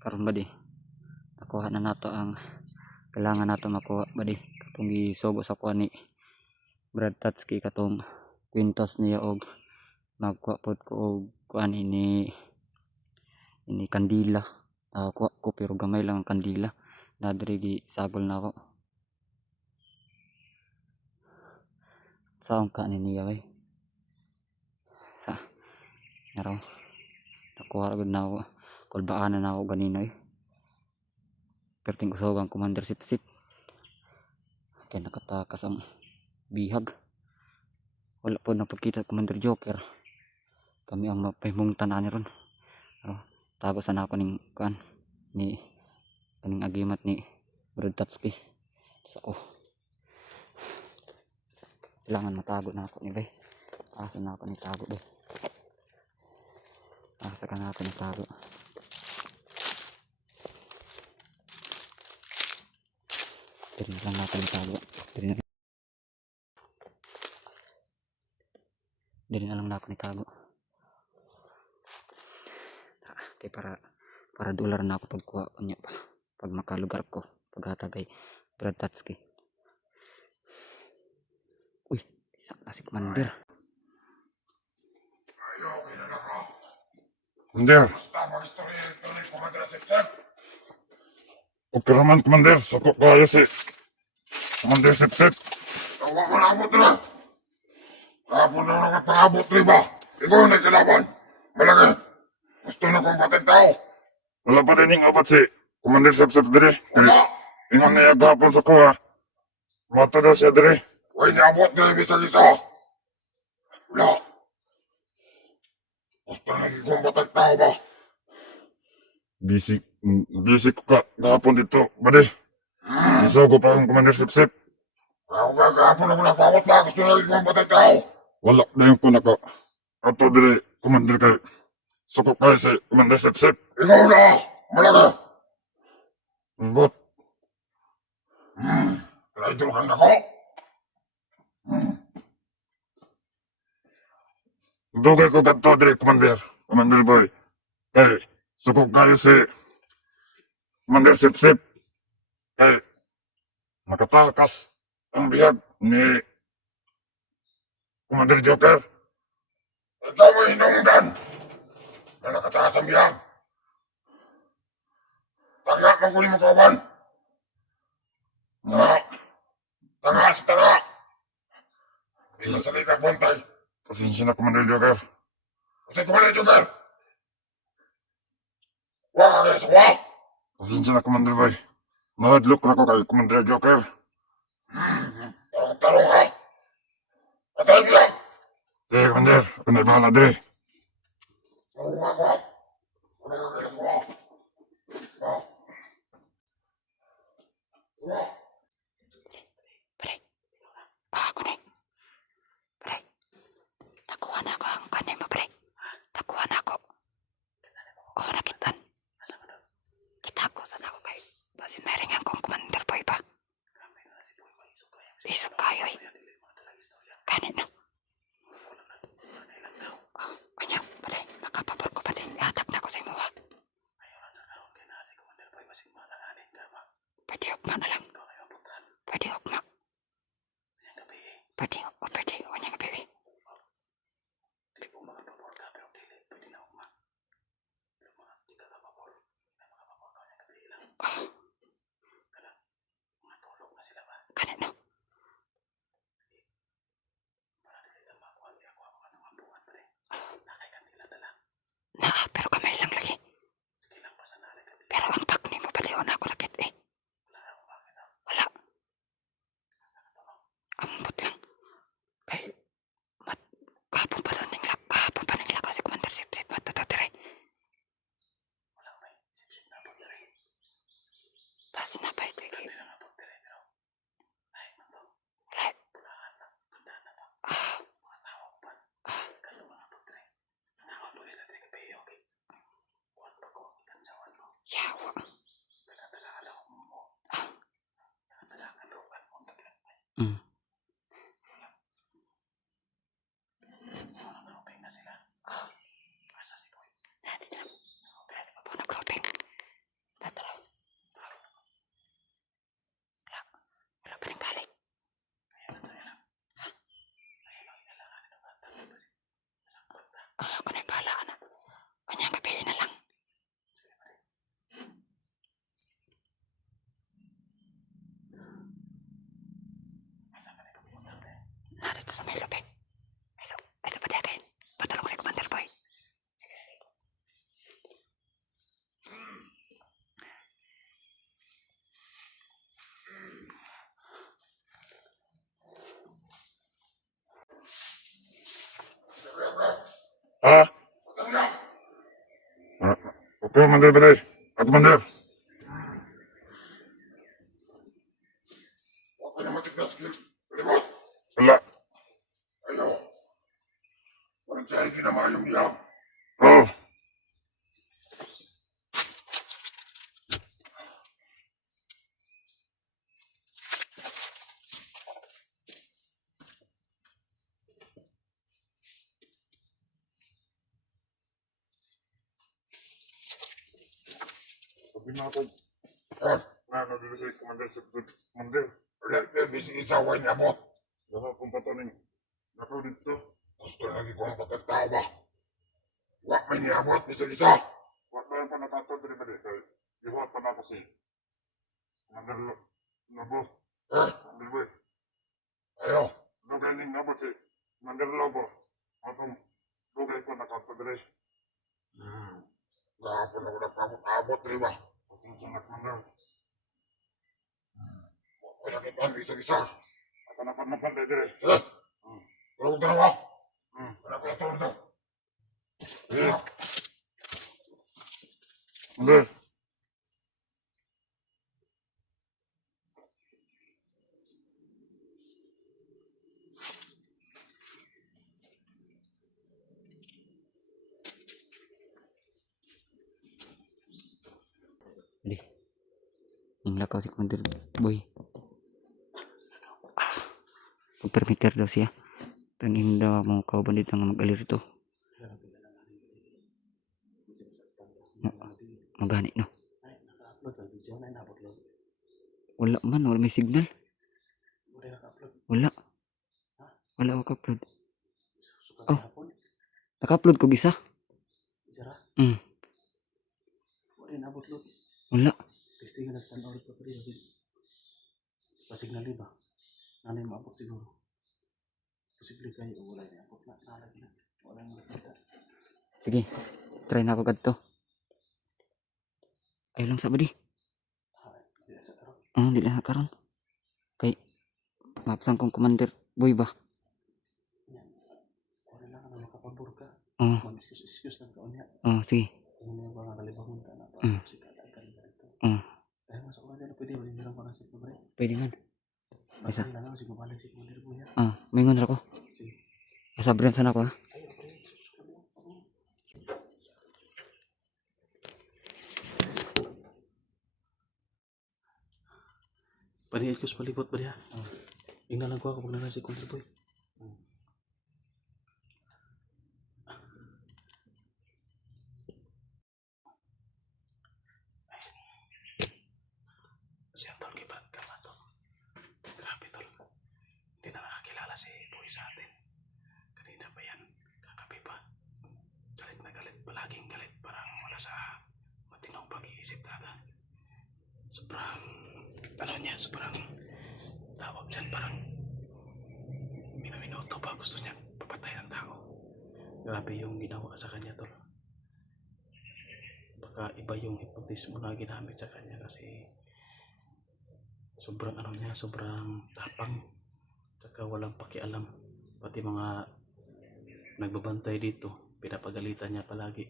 karon ba di nakuha na nato ang kailangan nato makuha ba di katong gisugo sa kuha ni Brad Tatski katong kwintas niya og magkuha pod ko og kuan ini kandila. Kuha ko pero gamay lang ang kandila na diri gi sagol na ako saong ka niya way sa naraw nakuha gud na ako kulbaan na ako ganina perting usog ang Commander Sipsip kaya nakatakas ang bihag. Wala po napagkita Commander Joker, kami ang mapahimong tanan ni ron. Tago sana ako ning kuan ni kaning agimat ni Brad Tatski sa ko. Kailangan matago na ako ni bay. Asa na ako ni tago bay. Asa ka na ako ni tago. Diri lang ako ni tago. Diri na lang na ako ni tago. Kay para dolar na ako pagkuha kanya pa. Pag makalugar ko paghatagay Brad Tatski. Uy, isa na si Commander. Commander. Okay naman, Commander. Sakop kayo si Commander Sipsip. Tawa mo na abot na. Kapon na nakapangabot ba? Ikaw na kalaban. Malaki. Gusto na kong patay tao. Wala pa rin yung abat si Commander Sipsip diri. Wala. Ingon na yung gapon sa kuha. Mata daw siya diri. Huwag niabot na bisa-bisa. Wala. Gusto na kong patay tao ba? Busy ko ka gapon dito. Bade. Iso ko pa ang Commander Sipsip. Ako kapon ako napawat na. Gusto na kong patay tao. Wala na yung kunaka. Ato diri, Commander kay. Sakop kayo si Commander Sipsip. Ikaw na. Malaki. But, Traitor ka na ko. dugay ko ganito diri, Commander. Commander Boy. Kay, sakop kayo si Commander Sipsip. Kay, nakatakas ang bihag ni Commander Joker. Ikaw mo hinungdan. Na nakataas ang biyang. Tanga maguli mo kawan. Tanga. Tanga si tanga. Hindi sa salita buntay. Pasensya na, Commander Joker. Kasi kumalit yung girl. Wala ka kaya sa wak. Pasensya na, Commander Boy. Mahadlok na ko kay Commander Joker. Tarong-tarong ha. Patay biyang. Sige, Commander. Ako na bahala diri. Tarong ako ha. Wala ka kaya sa wak. Pre, ako ni. Pre, nakuha na ako ang kanin mo, pre. Nakuha na ako. Oo, nakitan. Kita ko, saan ako kay basin meringan kong Commander Boy ba? Isok kayo eh. Kanin na. Oh, kanya, pre, makapapor ko pa din. Ihatag na ako sa imo ha. Pwede ugma na lang. Pwede ugma. Pwede, wanyang gabi eh. Oh. Kanin na. Naa, pero kamay lang lagi. Pero ang pagni mo pati na ako lakit eh. Wala. Ambot lang. Kay, kahapon pa doon kahapon pa nang laka si Commander Sipsip matatatire. Basi na ba ito kay? Commander Bere. Commander. Huwag ka na matigas, Gil. Palibot. Wala. Ayaw. Walang siya ay ginamayong iyam. Oh. Sabi na ako. Ah, Nabibigay Commander sa Commander. ulit bisig isaway niya mo. Lahat kong patuning. Nakaw dito. Gusto lagi ko ang pagkatao ba? Huwag may niabot, bisig isa. Wala pa yung panatato din ba dito. Iwat pa na kasi. Commander Lobo. Ah, Commander Bere. ayaw. Dugay ning nabot si Commander Lobo. Atong dugay ko nakapagre. Gahapon ako nagpamot-abot, di ba? Pasensya na Commander. Huwag ko nakitaan, bisig isa. Ako napan dire. Eh, tulog ka na ba? Hmm. Wala ko na tulog na. Eh. Commander. Di. Yung lakaw si Commander Boy. Pagpermitter daw siya. Pangin daw mo kaubandit ng mag-alir to. Magani no. Wala man, wala may signal. Wala. Wala ako upload. Oh. Naka-upload ko isa. Wala. Testingan at panoorin pa rin. Pasignal ba? Nanay maabot siguro. Posible kayo o wala niya. Abot na. Nalag na. Wala nang nakita. Sige. Try na ako gadto. Ayaw lang sa badi. Hindi na sa karoon. Di na karon. Kay mapsang kong Commander Boy ba? Wala lang na makapabor ka. Oo. Mag-excuse lang ka unya. Sige. Kung may mga kalibangon ka na. Si kadagan ka rito. Dahil mas ako na pwede. Wala nirang parang si Kubre. Pwede man. Isa. Masal na lang si Kumalig si Kumalig Buya. Mingon ra ko. Sige. Kasabran sana ko ha. Ayaw pre. Panihat ko sa palibot ba diya? Ingnan lang ko ako pag nasa si Kumalig Boy. Siya tol, kibat ka ba tol? Grabe tol. Hindi na nakakilala si Boy sa atin. Kanina pa yan, kagabi pa. Galit na galit, palaging galit. Parang wala sa matinong pag-iisip talaga. Sobrang, ano niya, sobrang tawag dyan, parang minuto pa gusto niya papatay ng tao. Grabe yung ginawa sa kanya tol. Baka iba yung hypnotismo na ginamit sa kanya kasi sobrang ano niya, sobrang tapang, tsaka walang pakialam. Pati mga nagbabantay dito, pinapagalitan niya palagi.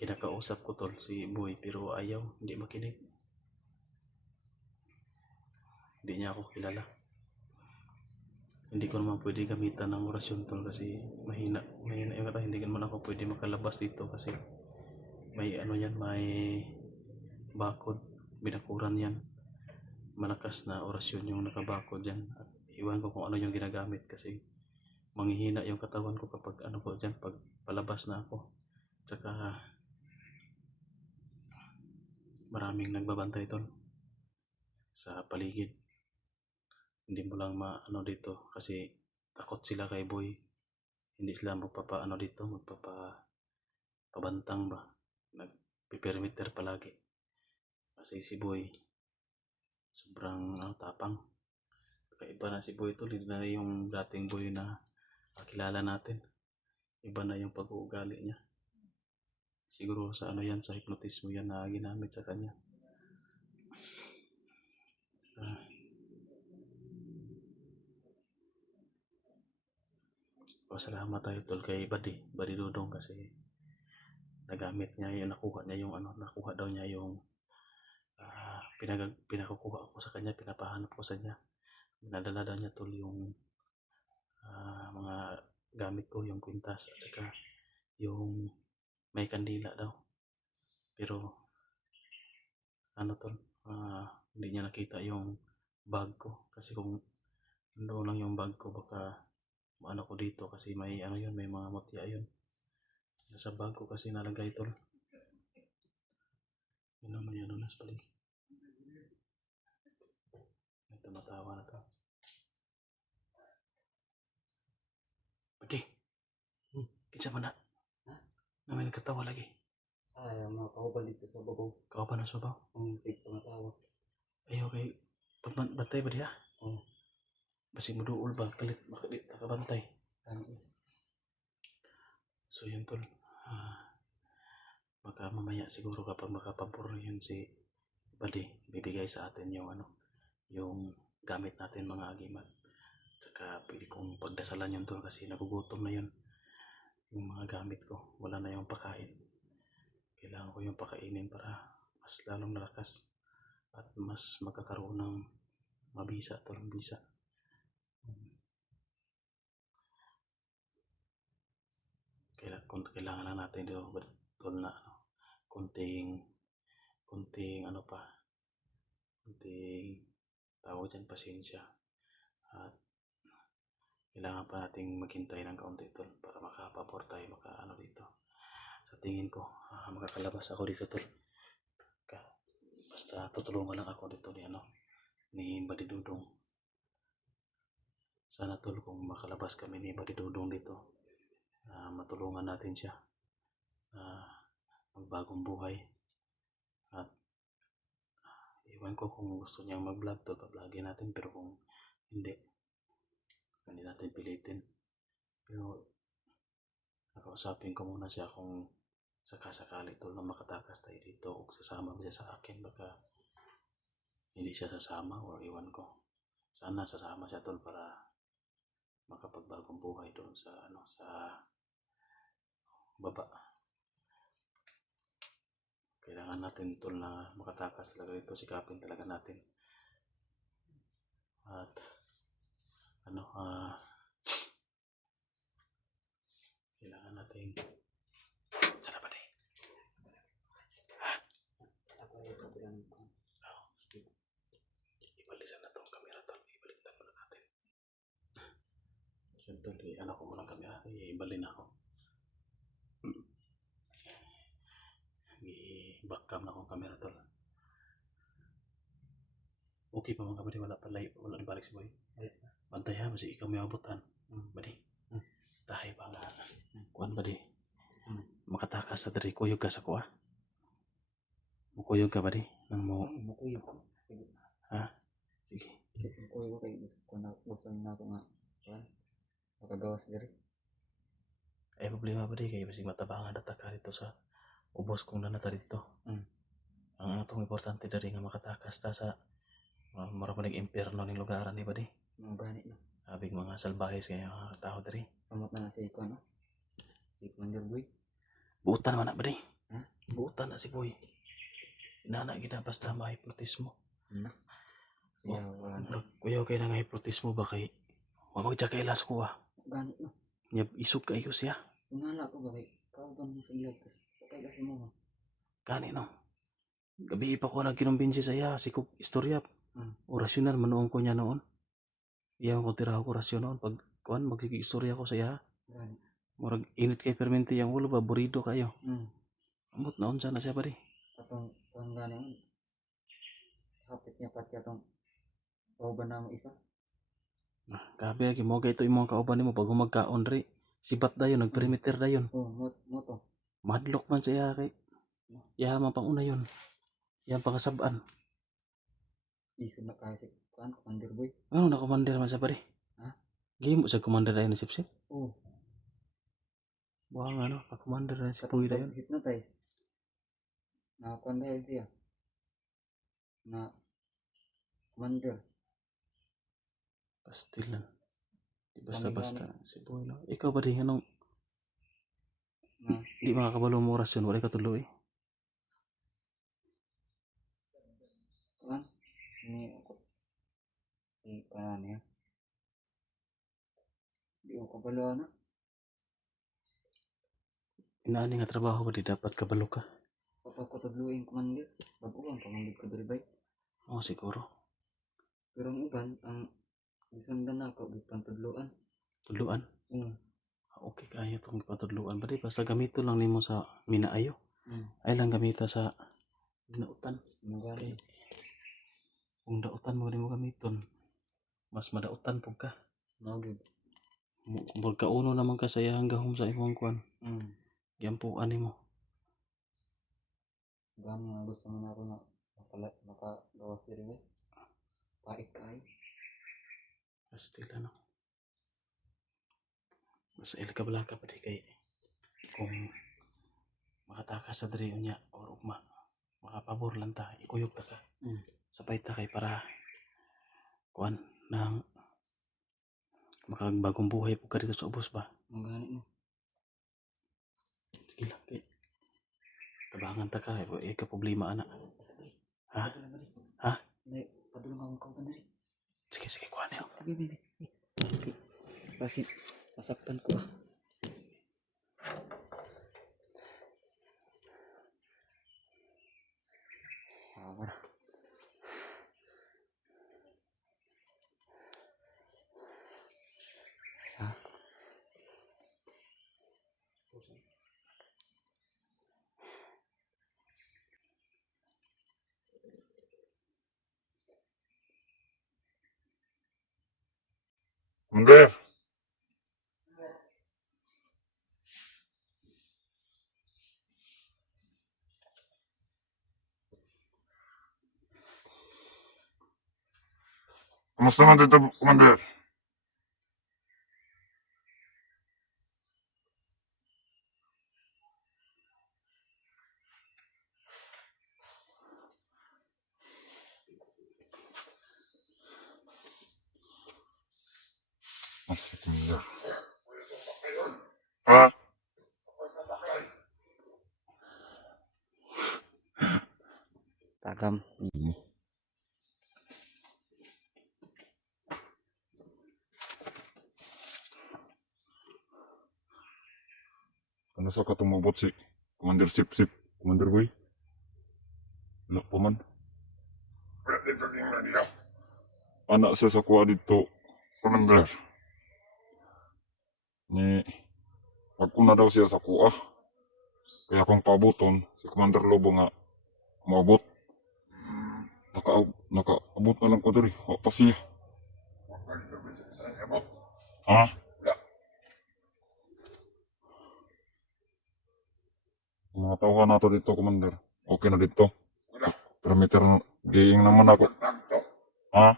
Kinakausap ko tol si Boy pero ayaw, hindi makinig. Hindi niya ako kilala. Hindi ko naman pwede gamitan ng orasyon tol kasi mahina yung kata. Hindi naman ako pwede makalabas dito kasi may ano yan, may bakod, binakuran yan. Malakas na orasyon yung nakabakod dyan at iwan ko kung ano yung ginagamit kasi manghihina yung katawan ko kapag ano ko dyan, pag palabas na ako. Tsaka maraming nagbabantay tol sa paligid. Hindi mo lang maano dito kasi takot sila kay Boy. Hindi sila magpapaano dito, magpapabantang ba, nagpipermitter palagi kasi si Boy sobrang tapang. Kakaiba na si Boy tol, hindi na yung dating Boy na kakilala natin. Iba na yung pag-uugali niya. Siguro sa ano yan, sa hypnotismo yan na ginamit sa kanya. Pasalamat tayo tol kay Buddy Dudong kasi nagamit niya yung nakuha niya yung ano, nakuha daw niya yung pinakukuha ko sa kanya, pinapahanap ko sa niya. Nadala daw niya tol yung mga gamit ko, yung kwintas at saka yung may kandila daw. Pero ano tol, hindi niya nakita yung bag ko kasi kung doon lang yung bag ko baka ano ko dito kasi may ano yun, may mga mutya yun. Nasa bag ko kasi nalagay tol. Yun naman yan unas pala. May tumatawa na to. Pwede. Kinsa man na. Na may nagkatawa lagi. Ay, ang mga kauban dito sa babaw. Kau pa na subaw. Ang sig pangatawa. Ay okay. Bantay ba diya? Oo. Basi mo duol ba? Kalit makalit nakabantay. Ano? So yun tol. Baka mamaya siguro kapag makapabor yun si Badi, bibigay sa atin yung ano, yung gamit natin mga agimat. Saka pwede kong pagdasalan yun tol kasi nagugutom na yun. Yung mga gamit ko, wala na yung pakain. Kailangan ko yung pakainin para mas lalong nalakas at mas magkakaroon ng mabisa tol, bisa. Kailangan lang natin dito tol na ano, kunting ano pa, kunting tawag dyan, pasensya. At kailangan pa nating maghintay ng kaunti tol para makapabor tayo, makaano dito. Sa tingin ko, makakalabas ako dito tol. Basta tutulungan lang ako dito ni ano, ni Badi Dudong. Sana tol kung makalabas kami ni Badi Dudong dito, matulungan natin siya magbagong buhay. At iwan ko kung gusto niyang mag-vlog tol, pa-vlogin natin, pero kung hindi natin pilitin. Pero nakausapin ko muna siya kung sakasakali tol na makatakas tayo dito o sasama ba siya sa akin. Baka hindi siya sasama or iwan ko. Sana sasama siya tol para makapagbagong buhay doon sa ano, sa baba. Kailangan natin tol na makatakas talaga dito, sikapin talaga natin. At ano, kailangan natin sana ba di? Ibalisan na tong camera tol, ibalitan muna natin. Yun tol, ano ko muna camera, ibalin ako. I-backcam na akong camera tol. Okay pa mga kabady, wala na balik si boy. Bantay ha, masih ikaw may abutan. Badi. Tahay pa nga. Kuan badi. Makatakas sa dari, kuyog ka sa kuha. Mukuyog ka badi. Nang mo. Mukuyog ko. Ha? Sige. Mukuyog ko kay gusto na ako nga. Kuan. Makagawas diri. Ay problema badi kay basig matabangan data ka dito sa ubos kong nanata dito. Ang atong importante dari nga makatakas ta sa marapanig impyerno ning lugaran di badi. Mga bani na. Abig mga salbahis kay mga tao dari. Kamot na si Kuan, no? Si Commander Boy. Buutan man na badi. Ha? Buutan na si boy. Inana gina basta mahipnotismo. Siya, wala. Kuya kay na nga hipnotismo ba kay wa magjakay las ko Ganit na. Nya isog kayo siya. Ingala ko ba kay kauban mo sa vlog. Patay kasi mo. Kani no. Gabi pa ko nagkinumbinsi sa iya si kog istorya. Orasyonal manuong ko niya noon. Iya ko tiraw ko rasyon noon pag kuan magkikistorya ko sa iya. Ganit. Murag init kay permente yang ulo ba burido kayo. Amot na unsa na siya pa di. Atong kuan gani. Hapit niya pati atong kauban na mo isa. Grabe lagi mo ito imong kauban nimo pag magkaon ri. Sibat dayon nagperimeter dayon. Mo to. Madlok man siya kay. Ya man pang una yon. Yan pangasabaan. Isod na kaya si Kuan, Commander Boy. Ano na commander man siya pa ri? Ha? Game sa commander dayon si Sip. Oo. Buang ano, pa commander dayon si Puy dayon. Hypnotize. Na Kuan dahil siya. Na Commander. Pastilan. Di basta-basta si Puy no. Ikaw ba di anong Na, Di makakabalo mo orasyon, wala katuloy. kan? Ini ako. Paano yan? Di ako kabalo na. Inaani nga trabaho ba di dapat kabalo ka? Kapag ko tadluin commander, babuang commander ko diri bay. Oo, siguro. Pero ang uban, ang gisundan ako, gipang tudluan. Tuluan. Mm. Okay, kaya itong patudluan. Bali, basta gamito lang nimo sa minaayo. Mm. Ay lang gamita sa dinautan. Magali. Kung dautan mo rin mo gamiton, mas madautan po ka. Magid. Kung magkauno naman ka sa iyang gahom sa imong kuan, Mm. gyampuan nimo. Gani nga gusto mo na ako na makagawas diri bay. Paik kay. Basta lang. Basta ila kabalaka pa di kay kung makatakas sa diri unya or ugma makapabor lang ta, ikuyog ta ka. Mm. Sabay ta kay para kuan nang makagbagong buhay po ka dito sa ubos ba. Magani mo. Sige lang kay tabangan ta ka eh ka problema ana. Ha? Ha? Nay, padulong akong kauban diri. Sige kuan niyo. Abi bibi. Okay. Kasi sasaktan ko ah. Awar. Ha? Commander. Kamusta man dito, Commander? Commander. Ha? Tagam. Ano sa katumabot si Commander Sip, Commander Boy? Ano pa man? Wala dito king media. Anak siya sa kuha dito, Commander. Ni, pagkuna daw siya sa kuha. Kaya kung pabuton, si Commander Lobo nga maabot. Nakaabot na lang ko diri. Wa pa siya. Wakal kami sa ebot. Ha? Wala. Yung mga tauhan nato dito, Commander. Okay na dito. Wala. Perimeter, giing naman ako. Tagto. Ha?